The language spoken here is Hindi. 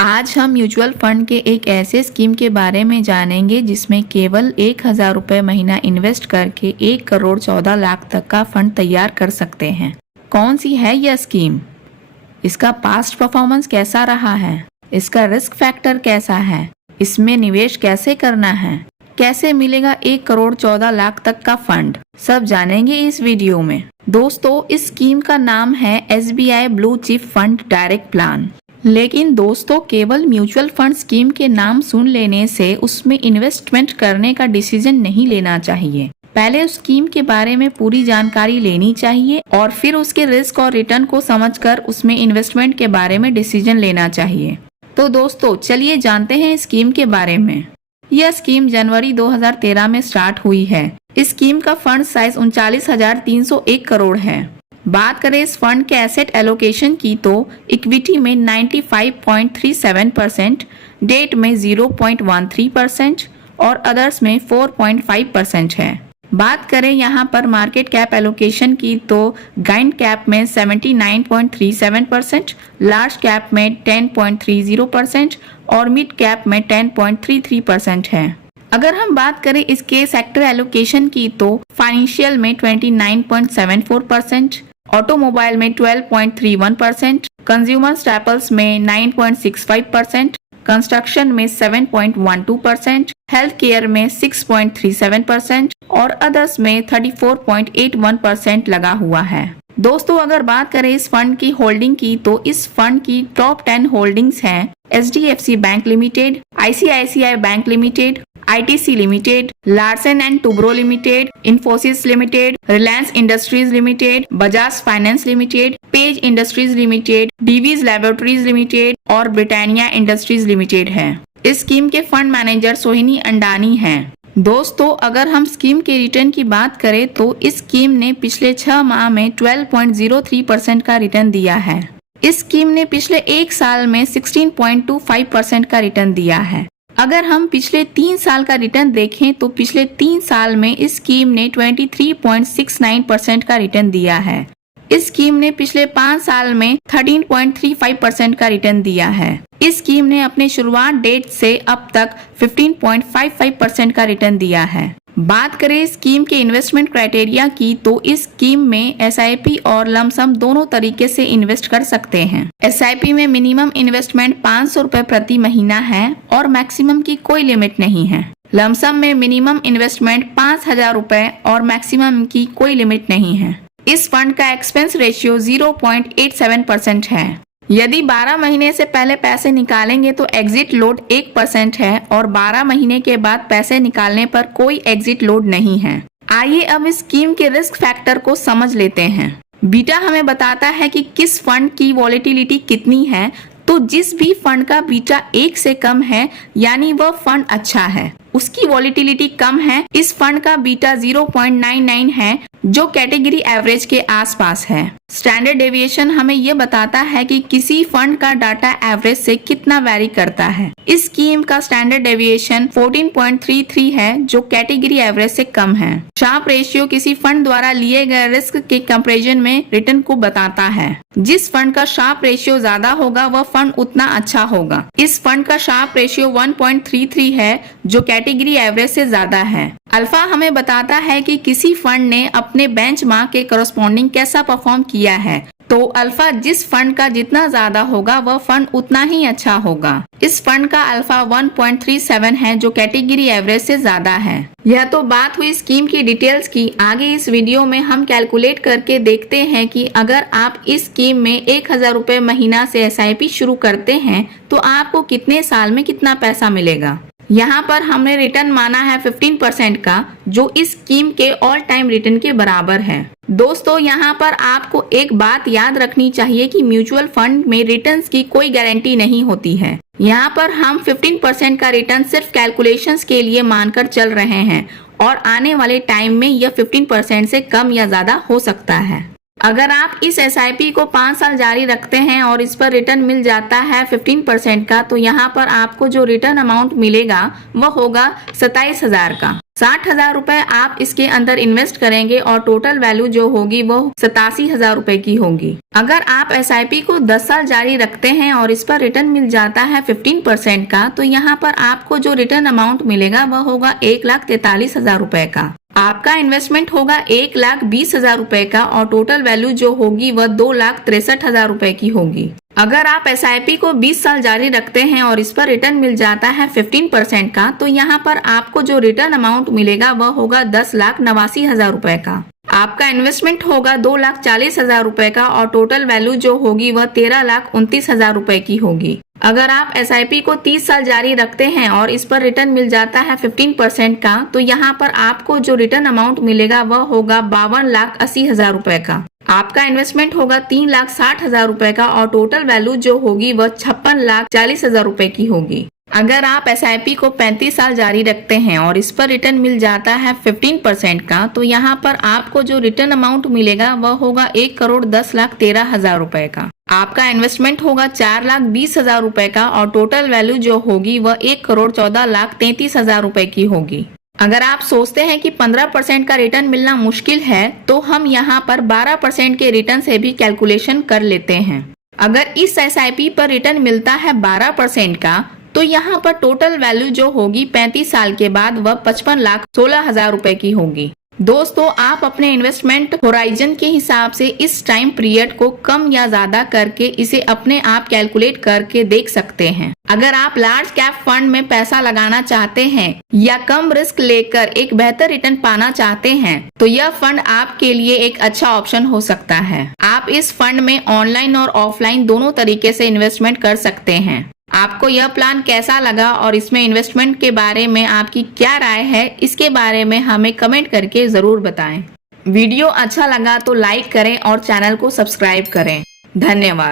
आज हम म्यूचुअल फंड के एक ऐसे स्कीम के बारे में जानेंगे जिसमें केवल 1,000 रुपये महीना इन्वेस्ट करके 1,14,00,000 तक का फंड तैयार कर सकते हैं। कौन सी है यह स्कीम? इसका पास्ट परफॉर्मेंस कैसा रहा है? इसका रिस्क फैक्टर कैसा है? इसमें निवेश कैसे करना है? कैसे मिलेगा 1,14,00,000 तक का फंड? सब जानेंगे इस वीडियो में। दोस्तों, इस स्कीम का नाम है SBI blue chip fund direct plan. लेकिन दोस्तों, केवल म्यूचुअल फंड स्कीम के नाम सुन लेने से उसमें इन्वेस्टमेंट करने का डिसीजन नहीं लेना चाहिए। पहले उस स्कीम के बारे में पूरी जानकारी लेनी चाहिए और फिर उसके रिस्क और रिटर्न को समझकर उसमें इन्वेस्टमेंट के बारे में डिसीजन लेना चाहिए। तो दोस्तों, चलिए जानते हैं इस स्कीम के बारे में। यह स्कीम जनवरी 2013 में स्टार्ट हुई है। इस स्कीम का फंड साइज 39,301 करोड़ है। बात करें इस फंड के एसेट एलोकेशन की तो इक्विटी में 95.37%, डेट में 0.13% और अदर्स में 4.5% है। बात करें यहाँ पर मार्केट कैप एलोकेशन की तो गाइंड कैप में 79.37%, लार्ज कैप में 10.30% और मिड कैप में 10.33% है। अगर हम बात करें इसके सेक्टर एलोकेशन की तो फाइनेंशियल में 29.74%, ऑटोमोबाइल में 12.31%, कंज्यूमर स्टैपल्स में 9.65%, कंस्ट्रक्शन में 7.12%, हेल्थ केयर में 6.37% और अदर्स में 34.81% लगा हुआ है। दोस्तों, अगर बात करें इस फंड की होल्डिंग की तो इस फंड की टॉप 10 होल्डिंग्स हैं HDFC bank limited, ICICI bank limited, ITC limited, Larsen and Toubro limited, Infosys limited, Reliance industries limited, Bajaj finance limited, page industries limited, Divi's laboratories limited और ब्रिटानिया इंडस्ट्रीज लिमिटेड है। इस स्कीम के फंड मैनेजर सोहिनी अंडानी हैं। दोस्तों, अगर हम स्कीम के रिटर्न की बात करें तो इस स्कीम ने पिछले 6 माह में 12.03% का रिटर्न दिया है। इस स्कीम ने पिछले 1 साल में 16.25% का रिटर्न दिया है। अगर हम पिछले 3 साल का रिटर्न देखें तो पिछले 3 साल में इस स्कीम ने 23.69% का रिटर्न दिया है। इस स्कीम ने पिछले 5 साल में 13.35% का रिटर्न दिया है। इस स्कीम ने अपने शुरुआत डेट से अब तक 15.55% का रिटर्न दिया है। बात करें स्कीम के इन्वेस्टमेंट क्राइटेरिया की तो इस स्कीम में SIP और लमसम दोनों तरीके से इन्वेस्ट कर सकते हैं। SIP में मिनिमम इन्वेस्टमेंट 500 रुपए प्रति महीना है और मैक्सिमम की कोई लिमिट नहीं है। लमसम में मिनिमम इन्वेस्टमेंट 5,000 रुपए और मैक्सिमम की कोई लिमिट नहीं है। इस फंड का एक्सपेंस रेशियो 0.87% है। यदि 12 महीने से पहले पैसे निकालेंगे तो एग्जिट लोड 1% है और 12 महीने के बाद पैसे निकालने पर कोई एग्जिट लोड नहीं है। आइए अब इस स्कीम के रिस्क फैक्टर को समझ लेते हैं। बीटा हमें बताता है कि किस फंड की वॉलेटिलिटी कितनी है। तो जिस भी फंड का बीटा 1 से कम है यानी वह फंड अच्छा है, उसकी वॉलेटिलिटी कम है। इस फंड का बीटा 0.99 है जो कैटेगरी एवरेज के आसपास है। स्टैंडर्ड डेविएशन हमें यह बताता है कि किसी फंड का डाटा एवरेज से कितना वेरी करता है। इस स्कीम का स्टैंडर्ड डेविएशन 14.33 है जो कैटेगरी एवरेज से कम है। शार्प रेशियो किसी फंड द्वारा लिए गए रिस्क के कंपैरिजन में रिटर्न को बताता है। जिस फंड का शार्प रेशियो ज्यादा होगा वह फंड उतना अच्छा होगा। इस फंड का शार्प रेशियो 1.33 है जो कैटेगरी एवरेज से ज्यादा है। अल्फा हमें बताता है कि किसी फंड ने अपने बेंचमार्क के करस्पॉन्डिंग कैसा परफॉर्म किया है। तो अल्फा जिस फंड का जितना ज्यादा होगा वह फंड उतना ही अच्छा होगा। इस फंड का अल्फा 1.37 है जो कैटेगरी एवरेज से ज्यादा है। यह तो बात हुई स्कीम की डिटेल्स की। आगे इस वीडियो में हम कैलकुलेट करके देखते हैं कि अगर आप इस स्कीम में 1,000 रुपए महीना से SIP शुरू करते हैं तो आपको कितने साल में कितना पैसा मिलेगा। यहाँ पर हमने रिटर्न माना है 15% का जो इस स्कीम के ऑल टाइम रिटर्न के बराबर है। दोस्तों, यहाँ पर आपको एक बात याद रखनी चाहिए कि म्यूचुअल फंड में रिटर्न्स की कोई गारंटी नहीं होती है। यहाँ पर हम 15% का रिटर्न सिर्फ कैलकुलेशंस के लिए मानकर चल रहे हैं और आने वाले टाइम में यह 15% से कम या ज्यादा हो सकता है। अगर आप इस SIP को 5 साल जारी रखते हैं और इस पर रिटर्न मिल जाता है 15% का, तो यहाँ पर आपको जो रिटर्न अमाउंट मिलेगा वह होगा 27,000 का। 60,000 रुपए आप इसके अंदर इन्वेस्ट करेंगे और टोटल वैल्यू जो होगी वो 87,000 रुपए की होगी। अगर आप SIP को 10 साल जारी रखते हैं और इस पर रिटर्न मिल जाता है 15% का, तो यहाँ पर आपको जो रिटर्न अमाउंट मिलेगा वह होगा 1,43,000 रुपए का। आपका इन्वेस्टमेंट होगा 1,20,000 रुपए का और टोटल वैल्यू जो होगी वह 2,63,000 रुपए की होगी। अगर आप SIP को 20 साल जारी रखते हैं और इस पर रिटर्न मिल जाता है 15% का, तो यहाँ पर आपको जो रिटर्न अमाउंट मिलेगा वह होगा 10,89,000 रुपए का। आपका इन्वेस्टमेंट होगा 2,40,000 रुपए का और टोटल वैल्यू जो होगी वह 13,29,000 रुपए की होगी। अगर आप SIP को 30 साल जारी रखते हैं और इस पर रिटर्न मिल जाता है 15% का, तो यहाँ पर आपको जो रिटर्न अमाउंट मिलेगा वह होगा 52,80,000 रुपए का। आपका इन्वेस्टमेंट होगा 3,60,000 रुपए का और टोटल वैल्यू जो होगी वह 56,40,000 रुपए की होगी। अगर आप SIP को 35 साल जारी रखते हैं और इस पर रिटर्न मिल जाता है 15% का, तो यहाँ पर आपको जो रिटर्न अमाउंट मिलेगा वह होगा 1,10,13,000 रुपए का। आपका इन्वेस्टमेंट होगा 4,20,000 रुपए का और टोटल वैल्यू जो होगी वह 1,14,33,000 रुपए की होगी। अगर आप सोचते हैं कि 15% का रिटर्न मिलना मुश्किल है, तो हम यहाँ पर 12% के रिटर्न से भी कैलकुलेशन कर लेते हैं। अगर इस SIP पर रिटर्न मिलता है 12% का, तो यहाँ पर टोटल वैल्यू जो होगी 35 साल के बाद वह 55,16,000 रुपए की होगी। दोस्तों, आप अपने इन्वेस्टमेंट होराइजन के हिसाब से इस टाइम पीरियड को कम या ज्यादा करके इसे अपने आप कैलकुलेट करके देख सकते हैं। अगर आप लार्ज कैप फंड में पैसा लगाना चाहते हैं या कम रिस्क लेकर एक बेहतर रिटर्न पाना चाहते हैं, तो यह फंड आपके लिए एक अच्छा ऑप्शन हो सकता है। आप इस फंड में ऑनलाइन और ऑफलाइन दोनों तरीके से इन्वेस्टमेंट कर सकते हैं। आपको यह प्लान कैसा लगा और इसमें इन्वेस्टमेंट के बारे में आपकी क्या राय है, इसके बारे में हमें कमेंट करके जरूर बताएं। वीडियो अच्छा लगा तो लाइक करें और चैनल को सब्सक्राइब करें। धन्यवाद।